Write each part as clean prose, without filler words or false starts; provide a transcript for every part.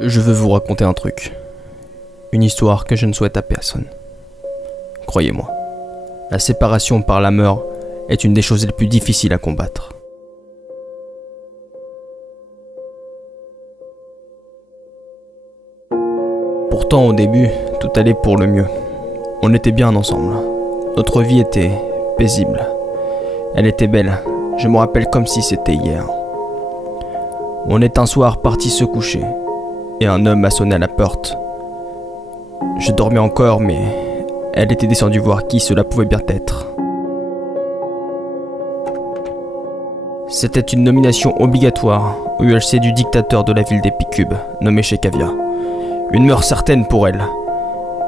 Je veux vous raconter un truc. Une histoire que je ne souhaite à personne. Croyez-moi, la séparation par la mort est une des choses les plus difficiles à combattre. Pourtant, au début, tout allait pour le mieux. On était bien ensemble. Notre vie était paisible. Elle était belle. Je me rappelle comme si c'était hier. On est un soir parti se coucher, et un homme a sonné à la porte. Je dormais encore, mais elle était descendue voir qui cela pouvait bien être. C'était une nomination obligatoire au ULC du dictateur de la ville d'Épicube, nommé Chekavia. Une mort certaine pour elle.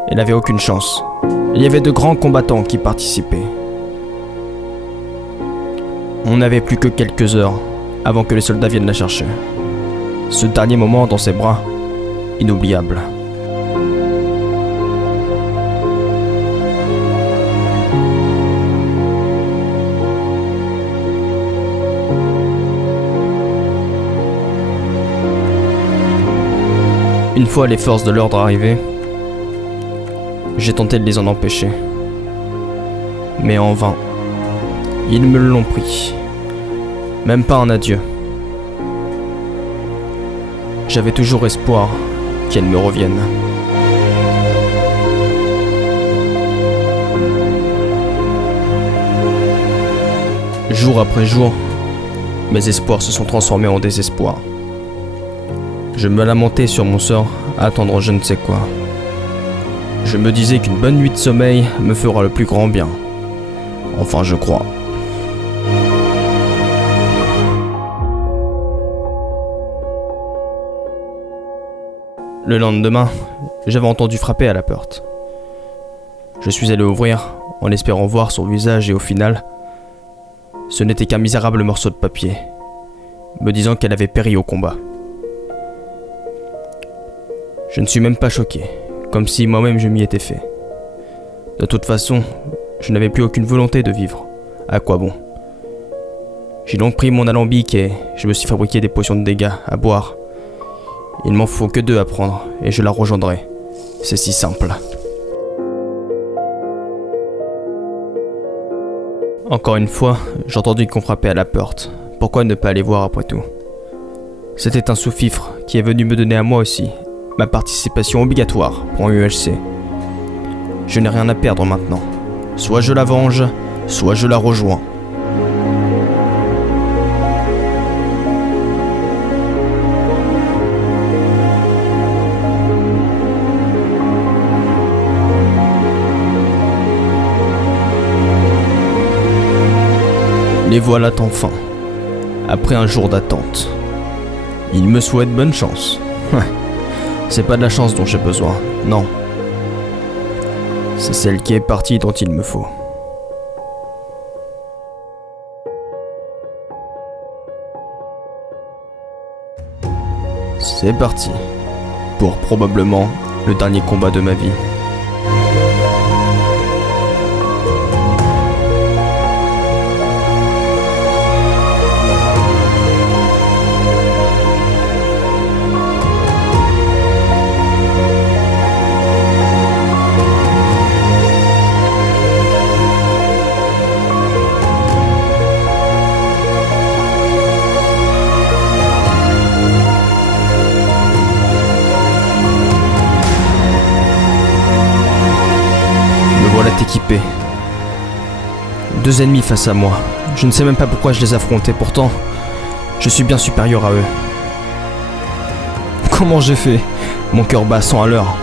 Elle n'avait aucune chance. Il y avait de grands combattants qui participaient. On n'avait plus que quelques heures avant que les soldats viennent la chercher. Ce dernier moment dans ses bras, inoubliable. Une fois les forces de l'ordre arrivées, j'ai tenté de les en empêcher. Mais en vain. Ils me l'ont pris. Même pas un adieu. J'avais toujours espoir qu'elle me revienne. Jour après jour, mes espoirs se sont transformés en désespoir. Je me lamentais sur mon sort à attendre je ne sais quoi. Je me disais qu'une bonne nuit de sommeil me fera le plus grand bien. Enfin, je crois. Le lendemain, j'avais entendu frapper à la porte. Je suis allé ouvrir, en espérant voir son visage et au final, ce n'était qu'un misérable morceau de papier, me disant qu'elle avait péri au combat. Je ne suis même pas choqué, comme si moi-même je m'y étais fait. De toute façon, je n'avais plus aucune volonté de vivre. À quoi bon? J'ai donc pris mon alambic et je me suis fabriqué des potions de dégâts à boire. Il m'en faut que 2 à prendre et je la rejoindrai. C'est si simple. Encore une fois, j'ai entendu qu'on frappait à la porte. Pourquoi ne pas aller voir après tout? C'était un sous-fifre qui est venu me donner à moi aussi ma participation obligatoire pour un ULC. Je n'ai rien à perdre maintenant. Soit je la venge, soit je la rejoins. Les voilà enfin, après un jour d'attente. Ils me souhaitent bonne chance. C'est pas de la chance dont j'ai besoin, non. C'est celle qui est partie dont il me faut. C'est parti, pour probablement le dernier combat de ma vie. Voilà équipé. 2 ennemis face à moi. Je ne sais même pas pourquoi je les affrontais, pourtant, je suis bien supérieur à eux. Comment j'ai fait? Mon cœur bat 100 à l'heure.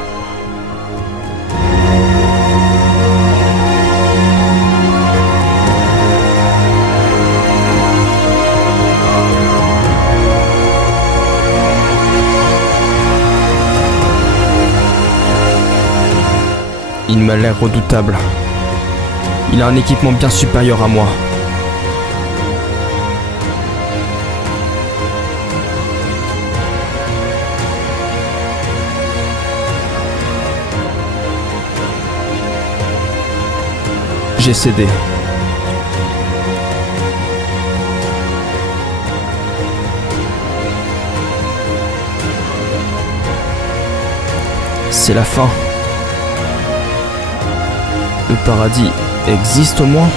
Il m'a l'air redoutable. Il a un équipement bien supérieur à moi. J'ai cédé. c'est la fin. Le paradis existe au moins?